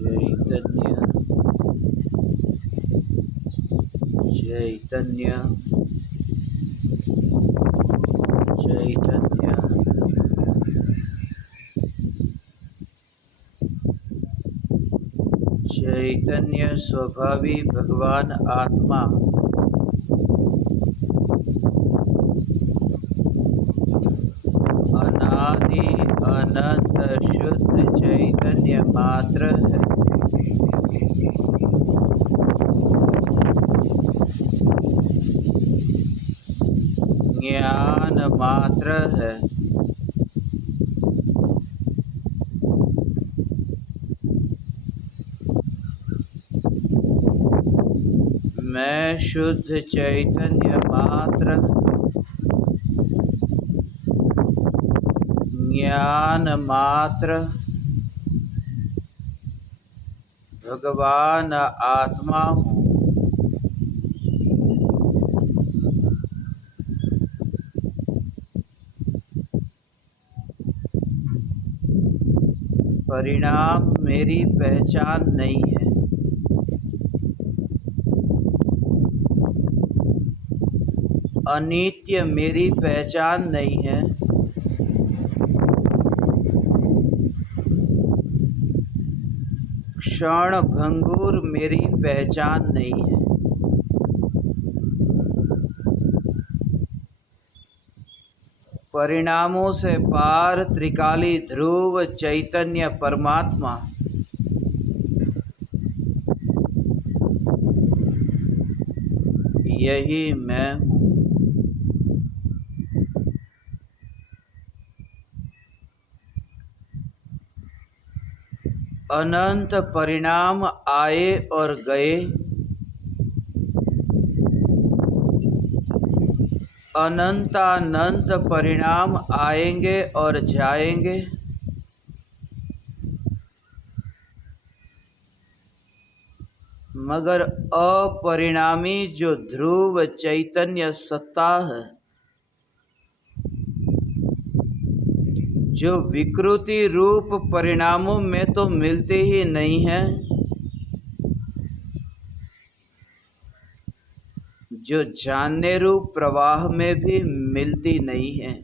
चैतन्य चैतन्य चैतन्य चैतन्य स्वभावी भगवान आत्मा अनादि अनंत शुद्ध चैतन्य मात्र है। ज्ञान मात्र है। मैं शुद्ध चैतन्य मात्र, ज्ञान मात्र, भगवान आत्मा हूँ। परिणाम मेरी पहचान नहीं है। अनित्य मेरी पहचान नहीं है। क्षण भंगुर मेरी पहचान नहीं है। परिणामों से पार त्रिकाली ध्रुव चैतन्य परमात्मा यही मैं हूँ। अनंत परिणाम आए और गए, अनंतानंत परिणाम आएंगे और जाएंगे, मगर अपरिणामी जो ध्रुव चैतन्य सत्ता है, जो विकृति रूप परिणामों में तो मिलते ही नहीं है, जो जानने रूप प्रवाह में भी मिलती नहीं है,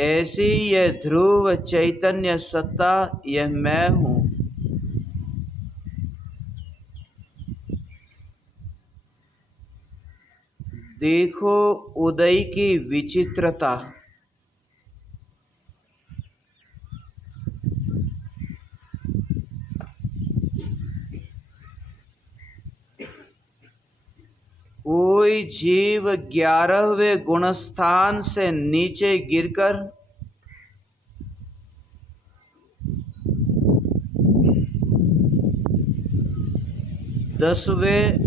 ऐसी यह ध्रुव चैतन्य सत्ता यह मैं हूँ। देखो उदय की विचित्रता। कोई जीव 11वें गुणस्थान से नीचे गिरकर 10वें,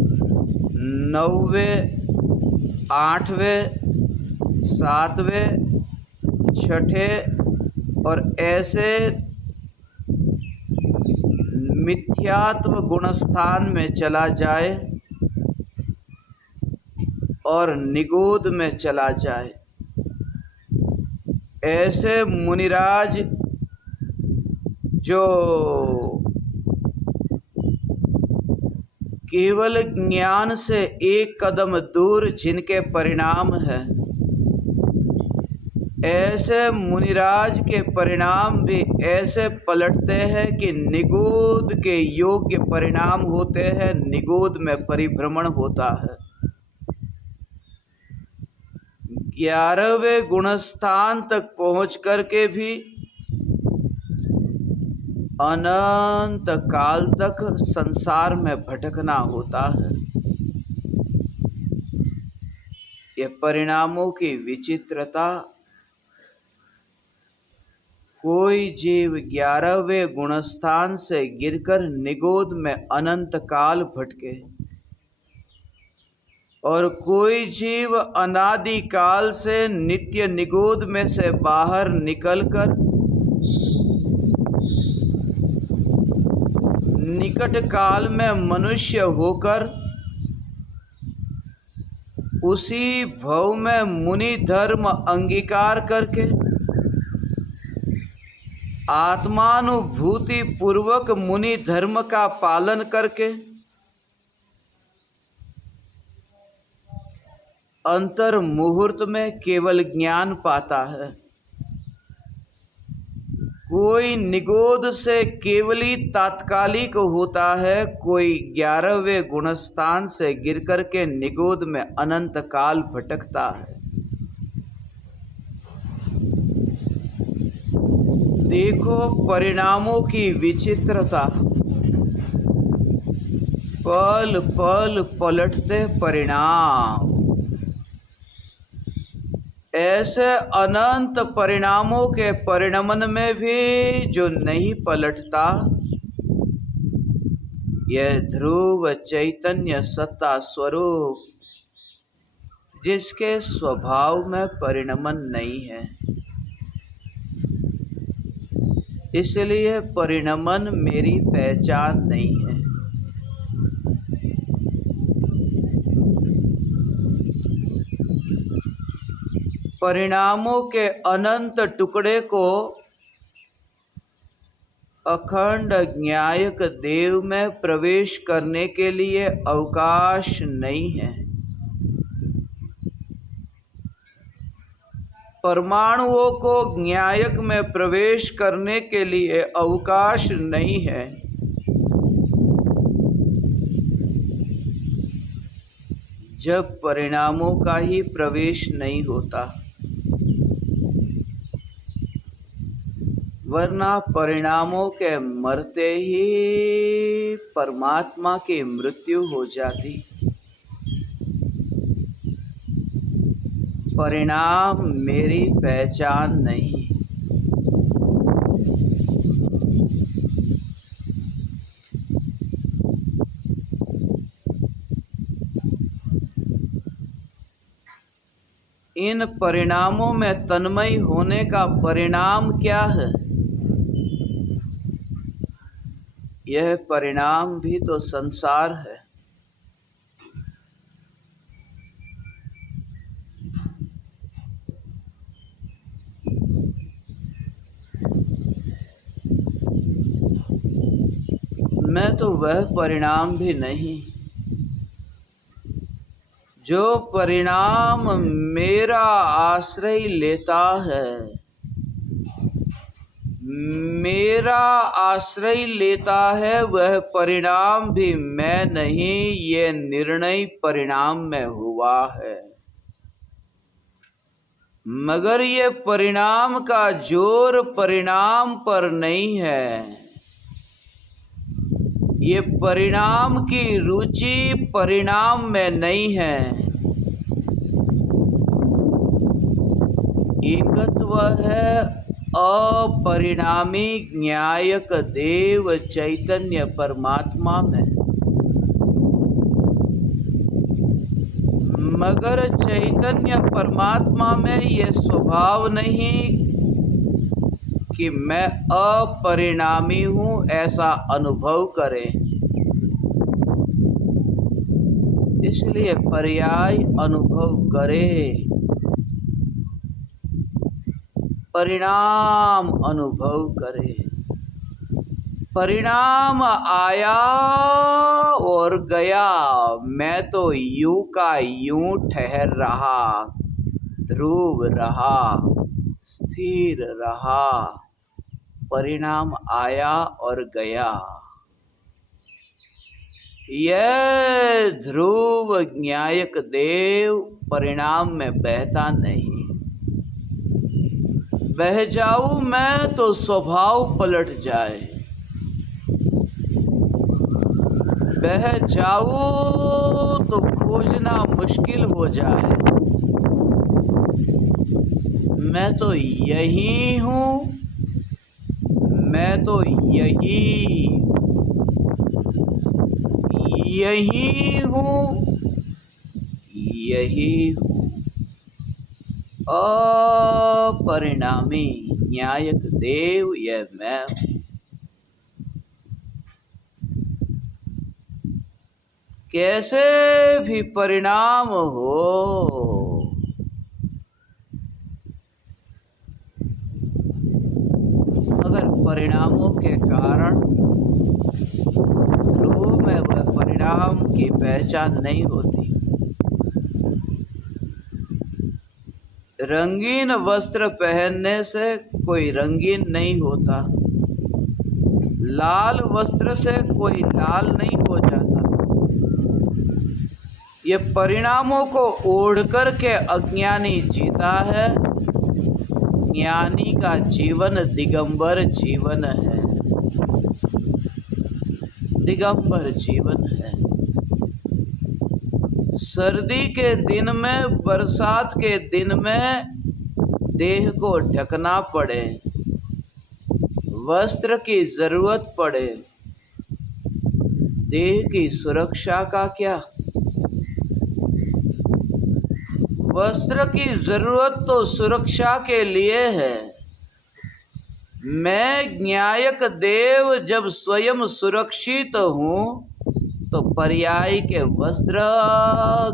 9वें, 8वें, 7वें, 6ठे और ऐसे मिथ्यात्व गुणस्थान में चला जाए और निगूढ़ में चला जाए। ऐसे मुनिराज जो केवल ज्ञान से एक कदम दूर जिनके परिणाम है, ऐसे मुनिराज के परिणाम भी ऐसे पलटते हैं कि निगूढ़ के योग्य परिणाम होते हैं, निगूढ़ में परिभ्रमण होता है। 11वें गुणस्थान तक पहुंच करके भी अनंत काल तक संसार में भटकना होता है। ये परिणामों की विचित्रता। कोई जीव 11वें गुणस्थान से गिरकर निगूढ़ में अनंत काल भटके और कोई जीव अनादि काल से नित्य निगूढ़ में से बाहर निकलकर निकट काल में मनुष्य होकर उसी भव में मुनि धर्म अंगीकार करके आत्मानुभूति पूर्वक मुनि धर्म का पालन करके अंतर मुहूर्त में केवल ज्ञान पाता है। कोई निगोद से केवली तात्कालिक होता है, कोई 11वें गुणस्थान से गिर कर के निगोद में अनंत काल भटकता है। देखो परिणामों की विचित्रता, पल पल पलटते परिणाम। ऐसे अनंत परिणामों के परिणमन में भी जो नहीं पलटता, यह ध्रुव चैतन्य सत्ता स्वरूप, जिसके स्वभाव में परिणमन नहीं है। इसलिए परिणमन मेरी पहचान नहीं है। परिणामों के अनंत टुकड़े को अखंड ज्ञायक देव में प्रवेश करने के लिए अवकाश नहीं है। परमाणुओं को ज्ञायक में प्रवेश करने के लिए अवकाश नहीं है। जब परिणामों का ही प्रवेश नहीं होता, वरना परिणामों के मरते ही परमात्मा की मृत्यु हो जाती। परिणाम मेरी पहचान नहीं। इन परिणामों में तन्मय होने का परिणाम क्या है? यह परिणाम भी तो संसार है। मैं तो वह परिणाम भी नहीं जो परिणाम मेरा आश्रय लेता है। मेरा आश्रय लेता है वह परिणाम भी मैं नहीं, ये निर्णय परिणाम में हुआ है। मगर ये परिणाम का जोर परिणाम पर नहीं है। ये परिणाम की रुचि परिणाम में नहीं है। एकत्व है अपरिणामी ज्ञायक देव चैतन्य परमात्मा में। मगर चैतन्य परमात्मा में ये स्वभाव नहीं कि मैं अपरिणामी हूँ ऐसा अनुभव करे। इसलिए पर्याय अनुभव करे, परिणाम अनुभव करे। परिणाम आया और गया, मैं तो यूं का यूं ठहर रहा, ध्रुव रहा, स्थिर रहा। परिणाम आया और गया। यह ध्रुव ज्ञायक देव परिणाम में बहता नहीं। बह जाऊं मैं तो स्वभाव पलट जाए। बह जाऊं तो खोजना मुश्किल हो जाए। मैं तो यही हूँ, मैं तो यही हूँ, यही हूँ। अपरिणामी न्यायक देव यह मैं हूँ। कैसे भी परिणाम हो, मगर परिणामों के कारण ध्रुव में वह परिणाम की पहचान नहीं होती। रंगीन वस्त्र पहनने से कोई रंगीन नहीं होता, लाल वस्त्र से कोई लाल नहीं हो जाता। ये परिणामों को ओढ़ कर के अज्ञानी जीता है। ज्ञानी का जीवन दिगंबर जीवन है, दिगंबर जीवन है। सर्दी के दिन में, बरसात के दिन में देह को ढकना पड़े, वस्त्र की जरूरत पड़े, देह की सुरक्षा का क्या? वस्त्र की जरूरत तो सुरक्षा के लिए है। मैं ज्ञायक देव जब स्वयं सुरक्षित हूँ तो पर्याय के वस्त्र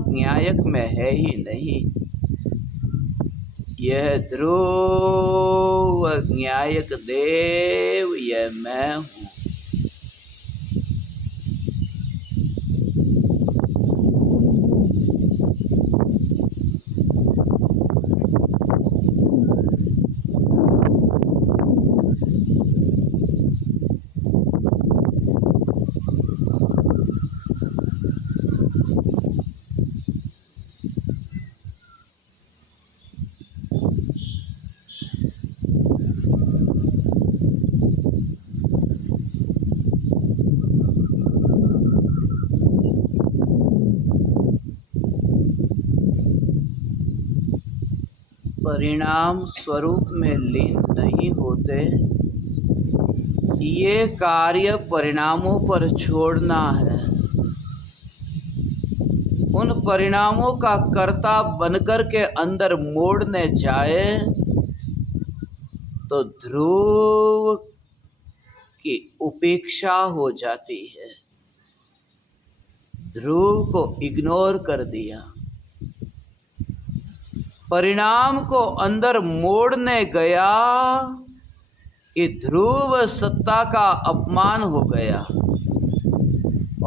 ज्ञायक में है ही नहीं। यह ध्रुव ज्ञायक देव, यह मैं हूँ। परिणाम स्वरूप में लीन नहीं होते। ये कार्य परिणामों पर छोड़ना है। उन परिणामों का कर्ता बनकर के अंदर मोड़ने जाए तो ध्रुव की उपेक्षा हो जाती है। ध्रुव को इग्नोर कर दिया, परिणाम को अंदर मोड़ने गया कि ध्रुव सत्ता का अपमान हो गया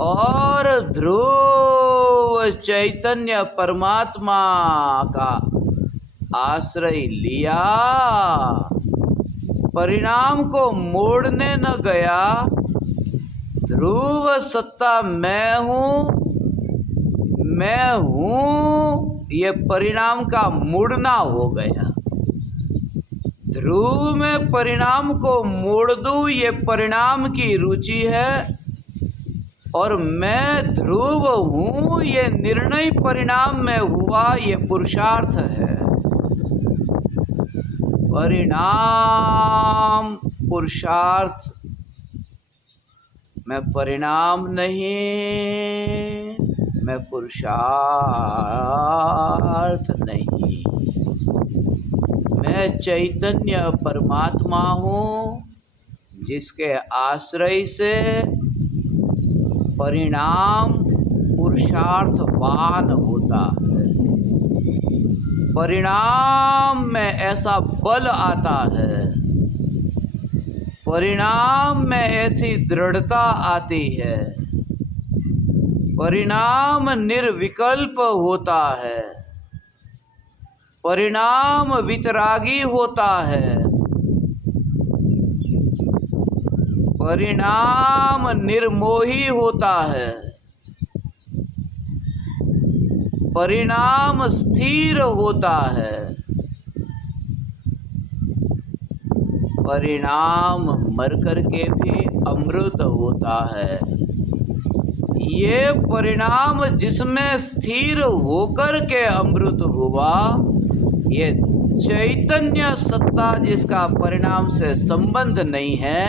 और ध्रुव चैतन्य परमात्मा का आश्रय लिया। परिणाम को मोड़ने न गया। ध्रुव सत्ता मैं हूँ, मैं हूँ, ये परिणाम का मुड़ना हो गया। ध्रुव में परिणाम को मोड़ दूं, ये परिणाम की रुचि है, और मैं ध्रुव हूँ, ये निर्णय परिणाम में हुआ, ये पुरुषार्थ है। परिणाम पुरुषार्थ, मैं परिणाम नहीं, मैं पुरुषार्थ नहीं। मैं चैतन्य परमात्मा हूँ जिसके आश्रय से परिणाम पुरुषार्थवान होता है। परिणाम में ऐसा बल आता है, परिणाम में ऐसी दृढ़ता आती है, परिणाम निर्विकल्प होता है, परिणाम वितरागी होता है, परिणाम निर्मोही होता है, परिणाम स्थिर होता है, परिणाम मर करके भी अमृत होता है। ये परिणाम जिसमें स्थिर होकर के अमृत हुआ, ये चैतन्य सत्ता जिसका परिणाम से संबंध नहीं है,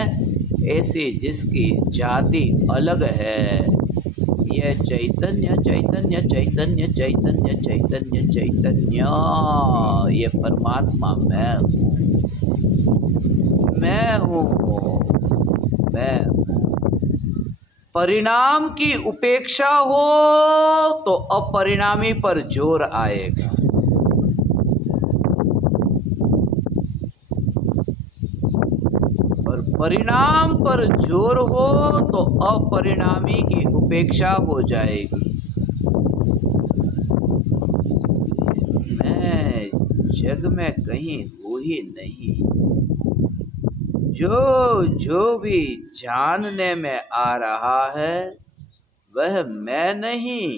ऐसी जिसकी जाति अलग है, यह चैतन्य चैतन्य चैतन्य चैतन्य चैतन्य चैतन्य, ये परमात्मा मैं हूँ, मैं हूँ, मैं हूँ। परिणाम की उपेक्षा हो तो अपरिणामी पर जोर आएगा। और परिणाम पर जोर हो तो अपरिणामी की उपेक्षा हो जाएगी। मैं जग में कहीं हूँ ही नहीं। जो भी जानने में आ रहा है वह मैं नहीं।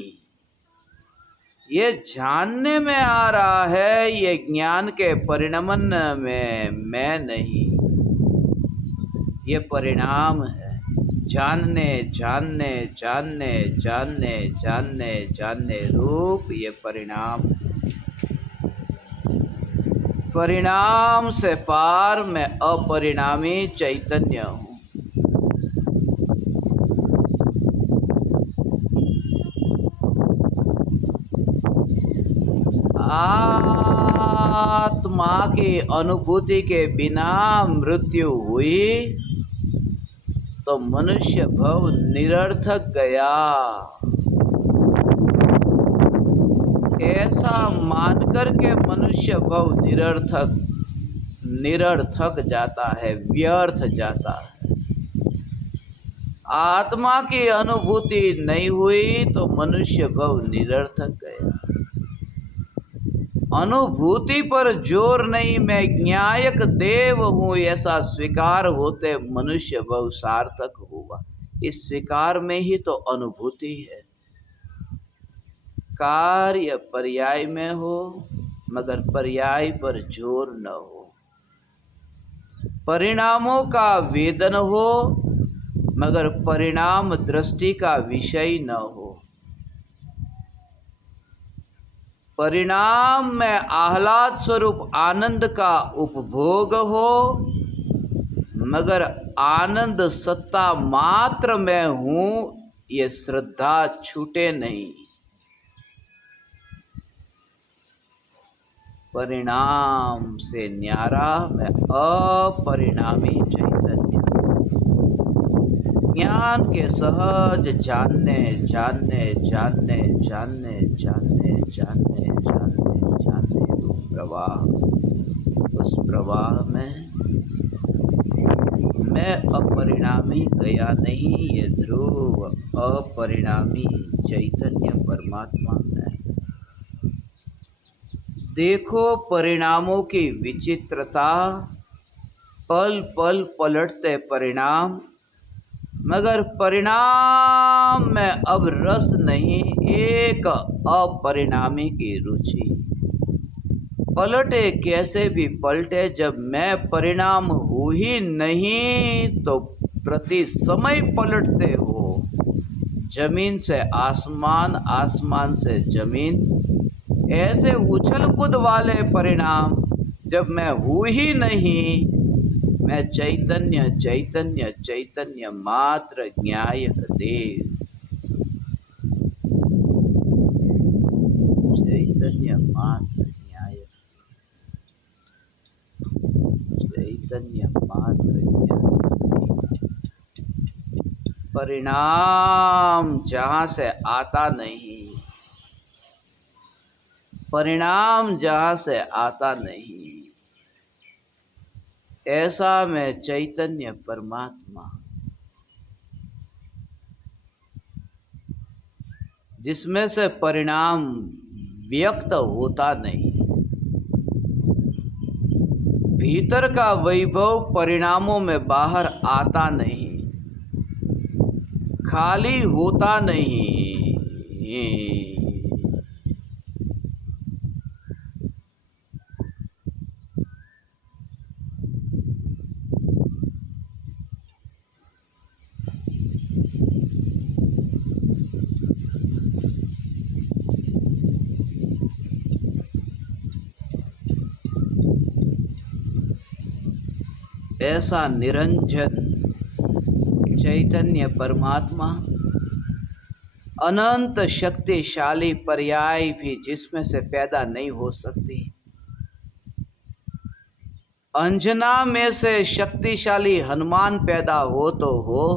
ये जानने में आ रहा है, ये ज्ञान के परिणमन में मैं नहीं। ये परिणाम है। जानने जानने जानने जानने जानने जानने रूप ये परिणाम। परिणाम से पार मैं अपरिणामी चैतन्य हूँ। आत्मा की अनुभूति के बिना मृत्यु हुई तो मनुष्य भव निरर्थक गया। ऐसा मानकर के मनुष्य भव निरर्थक जाता है, व्यर्थ जाता है। आत्मा की अनुभूति नहीं हुई तो मनुष्य भव निरर्थक गया। अनुभूति पर जोर नहीं, मैं ज्ञायक देव हूँ ऐसा स्वीकार होते मनुष्य भव सार्थक हुआ। इस स्वीकार में ही तो अनुभूति है। कार्य पर्याय में हो मगर पर्याय पर जोर न हो। परिणामों का वेदन हो मगर परिणाम दृष्टि का विषय न हो। परिणाम में आह्लाद स्वरूप आनंद का उपभोग हो मगर आनंद सत्ता मात्र में हूँ ये श्रद्धा छूटे नहीं। परिणाम से न्यारा मैं अपरिणामी चैतन्य। ज्ञान के सहज जानने जानने जानने जानने जानने जानने जानने जानने रूप प्रवाह, उस प्रवाह में मैं अपरिणामी गया नहीं। ये ध्रुव अपरिणामी चैतन्य परमात्मा है। देखो परिणामों की विचित्रता, पल पल पलटते परिणाम मगर परिणाम में अब रस नहीं, एक अपरिणामी की रुचि। पलटे कैसे भी पलटे, जब मैं परिणाम हूँ ही नहीं तो प्रति समय पलटते हो। जमीन से आसमान, आसमान से जमीन, ऐसे उछल कूद वाले परिणाम जब मैं हूँ ही नहीं। मैं चैतन्य चैतन्य चैतन्य मात्र ज्ञायक देव। चैतन्य मात्र ज्ञायक, चैतन्य मात्र ज्ञायक। परिणाम जहाँ से आता नहीं, परिणाम जहाँ से आता नहीं, ऐसा मैं चैतन्य परमात्मा जिसमें से परिणाम व्यक्त होता नहीं। भीतर का वैभव परिणामों में बाहर आता नहीं, खाली होता नहीं। ऐसा निरंजन चैतन्य परमात्मा, अनंत शक्तिशाली पर्याय भी जिसमें से पैदा नहीं हो सकती। अंजना में से शक्तिशाली हनुमान पैदा हो तो हो,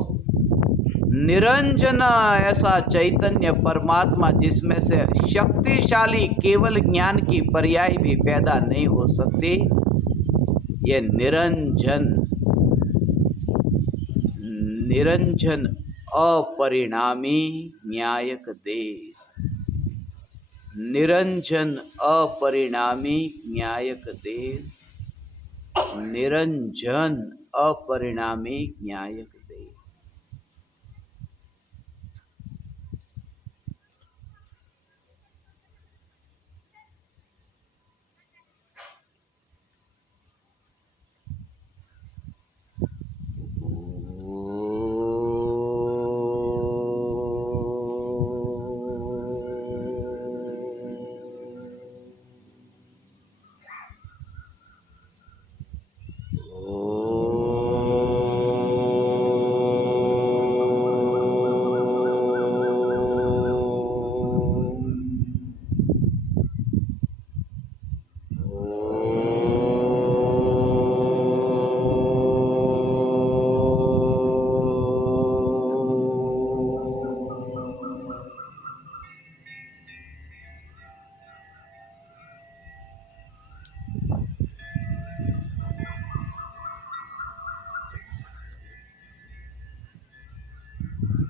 निरंजन ऐसा चैतन्य परमात्मा जिसमें से शक्तिशाली केवल ज्ञान की पर्याय भी पैदा नहीं हो सकती। ये निरंजन निरंजन अपरिणामी न्यायक देव। निरंजन अपरिणामी न्यायक देव। निरंजन अपरिणामी न्यायक देव।